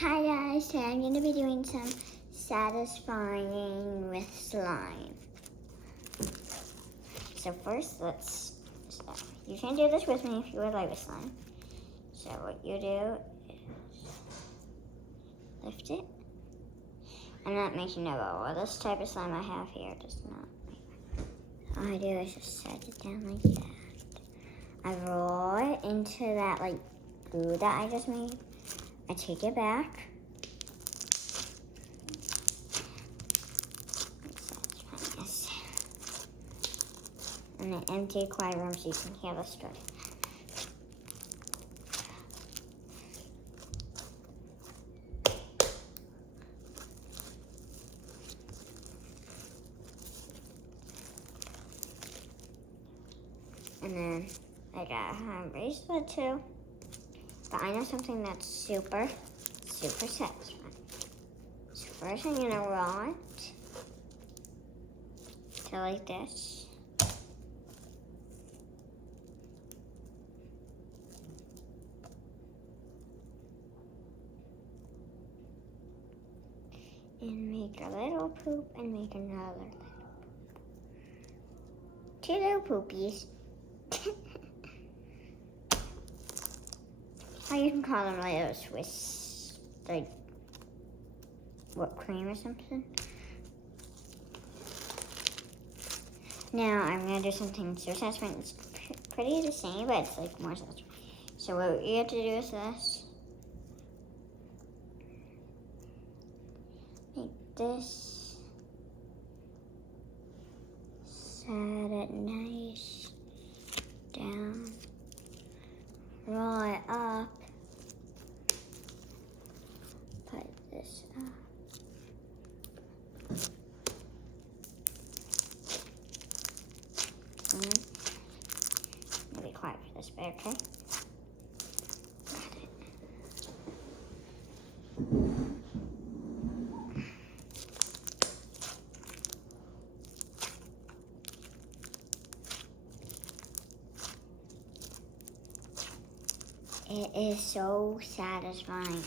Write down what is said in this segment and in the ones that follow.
Hi guys, today I'm going to be doing some satisfying with slime. So first, let's start. You can do this with me if you would like with slime. So what you do is lift it. I'm not making a bowl. Well, this type of slime I have here does not make. All I do is just set it down like that. I roll it into that like glue that I just made. I take it back. In an empty, quiet room so you can hear the story. And then I got a bracelet too. But I know something that's super satisfying. So first I'm gonna roll it to like this. And make a little poop and make another little poop. Two little poopies. Or you can call them like a Swiss, like whipped cream or something. Now I'm gonna do something so satisfying. It's pretty the same, but it's like more satisfying. So what you have to do is this. Make this. Set it nice down. Roll it up. Put this up. I'll be quiet for this bit, okay? Got it. It is so satisfying.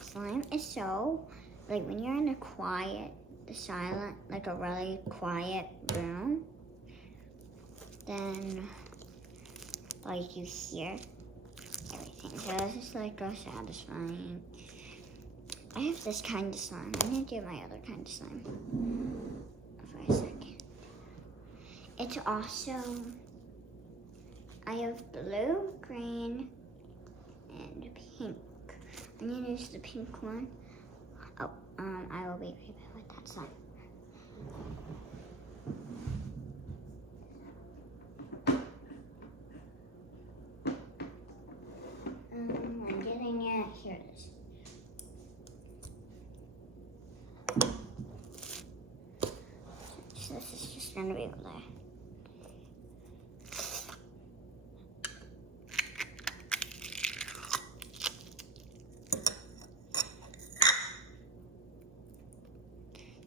Slime is so, like when you're in a quiet, silent, like a really quiet room, then like you hear everything. So this is like so satisfying. I have this kind of slime. I'm gonna do my other kind of slime for a second. It's also, I have blue, green, and pink. I'm gonna use the pink one. Oh, I will be right back with that slime. I'm getting it. Here it is. So this is just gonna be over there.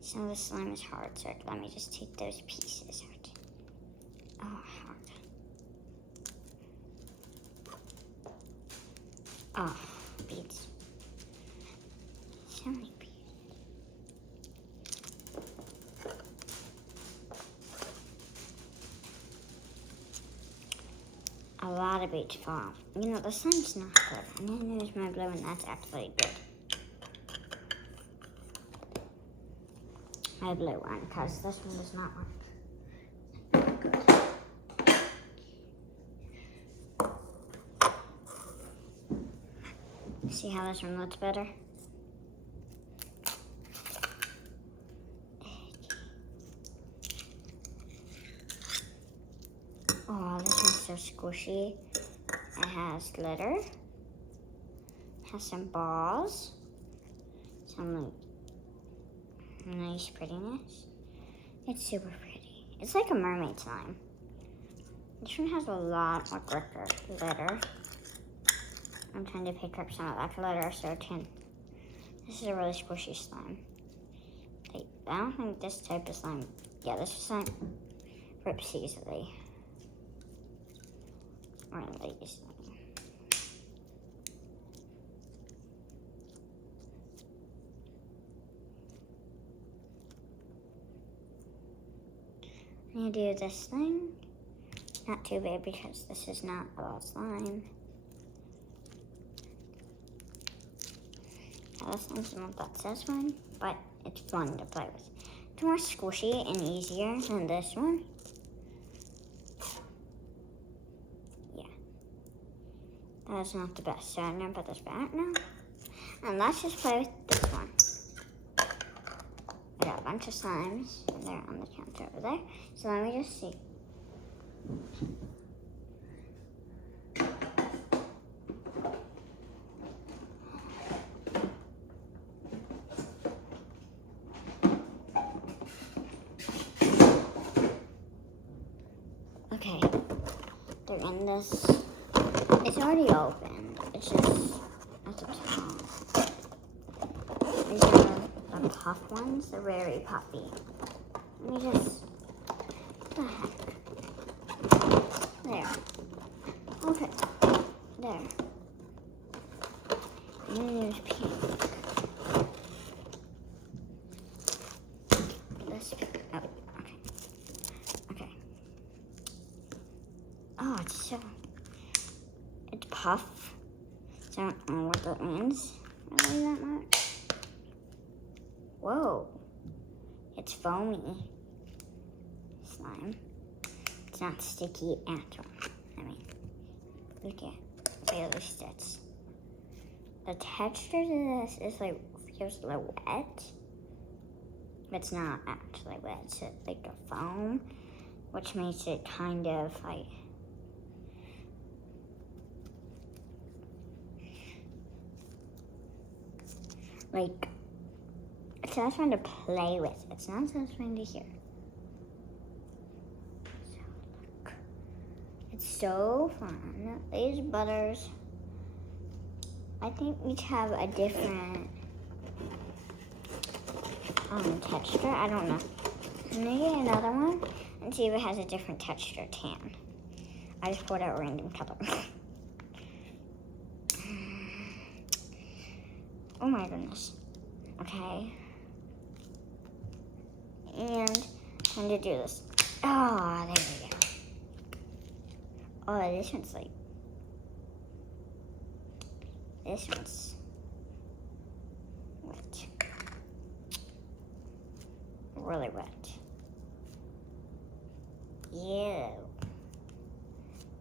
Some of the slime is hard, so let me just take those pieces out. Oh, hard. Oh, beads. So many beads. A lot of beads fall off. You know, the slime's not good. I'm gonna use my blue, and that's actually good. My blue one, because this one does not work. Good. See how this one looks better? Oh, this one's so squishy. It has glitter. It has some balls. Some like nice prettiness. It's super pretty. It's like a mermaid slime. This one has a lot more glitter. I'm trying to pick up some of that glitter so it can. This is a really squishy slime. I don't think this type of slime. Yeah, this slime rips easily. Really easily. I'm gonna do this thing. Not too big because this is not about slime. This one's not that says one, but it's fun to play with. It's more squishy and easier than this one. Yeah. That's not the best, so I'm gonna put this back now. And let's just play with this one. I got a bunch of slimes, and they're on the counter over there. So let me just see. Okay, they're in this. It's already open. It's just at the top. These are the puff ones. They're very puffy. Let me just. What the heck? There. Okay. There. I'm gonna use pink. This pink. Oh, okay. Okay. Oh, it's puff. So I don't know what that means really that much. Whoa. It's foamy slime. It's not sticky at all. I mean, look at the stats. The texture to this is like feels a little wet. It's not actually wet. It's like a foam, which makes it kind of like it's not fun to play with. It's not so fun to hear. So look, it's so fun. These butters, I think each have a different texture. I don't know. I'm gonna get another one and see if it has a different texture tan. I just poured out a random color. Oh my goodness. Okay. And time to do this. Oh, there we go. Oh, this one's wet. Really wet. Ew.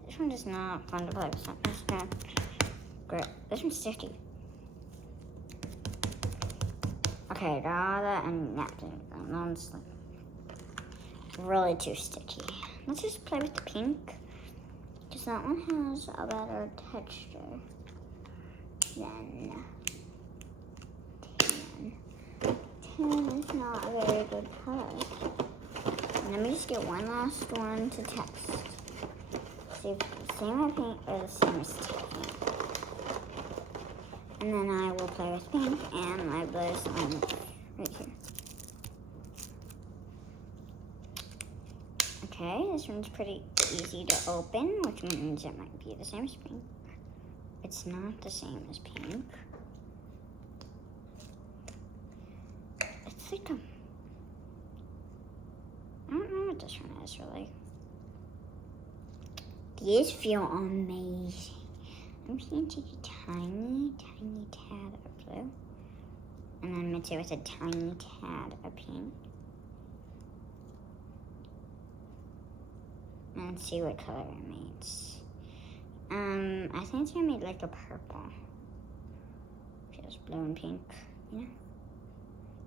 This one is not fun to play with. Great. This one's sticky. Okay, got that and napkin. That one's really too sticky. Let's just play with the pink. Because that one has a better texture than tan. Tan is not a very good color. Let me just get one last one to test. See if it's the same as pink or the same as tan. And then I will play with pink and my blue slime right here. Okay, this one's pretty easy to open, which means it might be the same as pink. It's not the same as pink. It's like a... I don't know what this one is, really. These feel amazing. I'm just going to take a tiny tad of blue. And then mix it with a tiny tad of pink. And see what color it makes. I think it's gonna make like a purple. Just blue and pink, you know?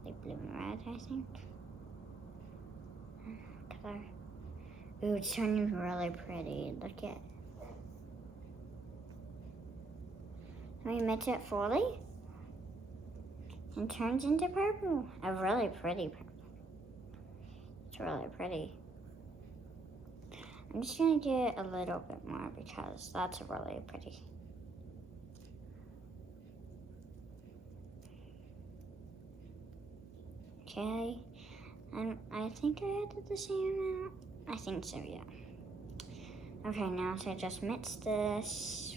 Like blue and red, I think. Color. Ooh, it's turning really pretty. Look at. When we mix it fully, it turns into purple. A really pretty purple. It's really pretty. I'm just gonna get a little bit more because that's really pretty. Okay, and I think I added the same amount. I think so, yeah. Okay, now to just mix this.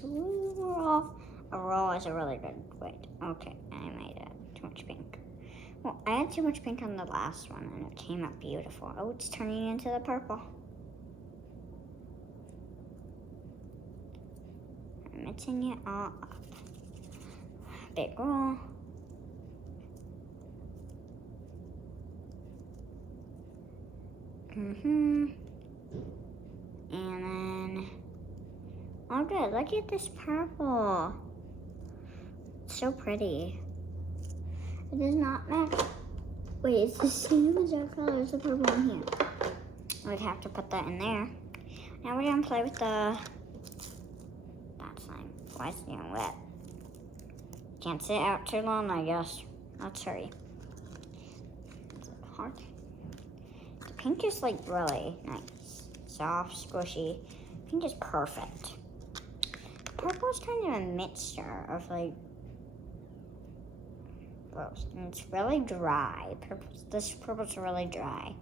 A roll is a really good way. Okay, I might add too much pink. Well, I had too much pink on the last one and it came out beautiful. Oh, it's turning into the purple. I'm mixing it all up. Big roll. And then, oh good, look at this purple. It's so pretty. It does not match. Wait, it's the same exact color as the purple in here. We'd have to put that in there. Now we're gonna play with the, that slime. Why is it getting wet? Can't sit out too long, I guess. Let's hurry. Is it hard? The pink is like really nice. Soft, squishy. Pink is perfect. Purple is kind of a mixture of like both. And it's really dry. This purple's really dry.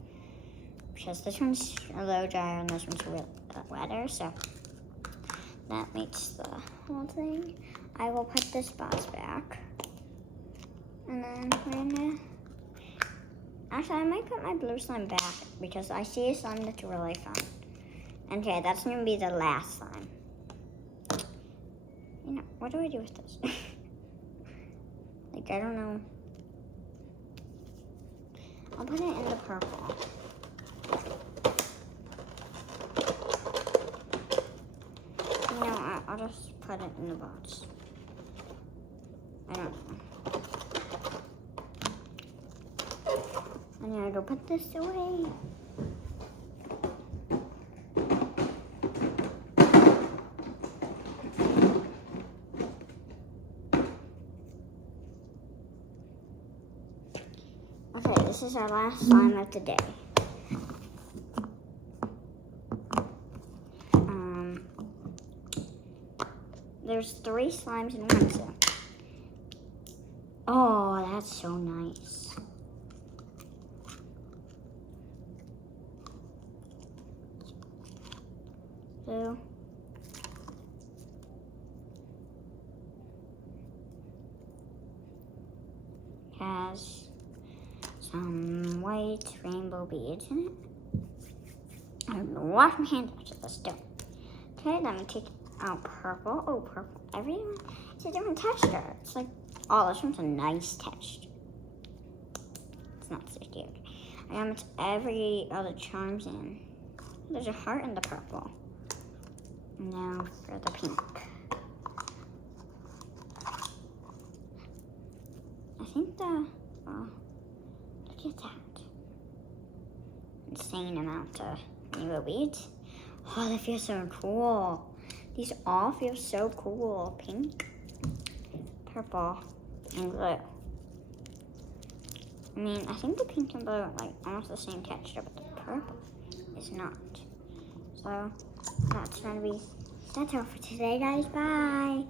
Because this one's a little drier and this one's a little wetter, so that makes the whole thing. I will put this box back. And then we're gonna, actually I might put my blue slime back because I see a slime that's really fun. Okay, that's gonna be the last slime. You know, what do I do with this? Like, I don't know. I'll put it in the purple. You know, I'll just put it in the box. I don't know. I'm gonna go put this away. Okay, this is our last slime of the day. There's 3 slimes in one, so. Oh, that's so nice. So, has some white rainbow beads in it. I'm gonna wash my hands after this too. Okay, then we take out purple. Oh, purple. Everyone, it's a different texture. It's like, oh, this one's a nice texture. It's not so cute. I gotta mix every other charms in. There's a heart in the purple. Now for the pink. I think the, look at that. Insane amount of rainbow beads. Oh, they feel so cool. These all feel so cool. Pink, purple, and blue. I mean, I think the pink and blue are like almost the same texture, but the purple is not. So that's all for today, guys. Bye.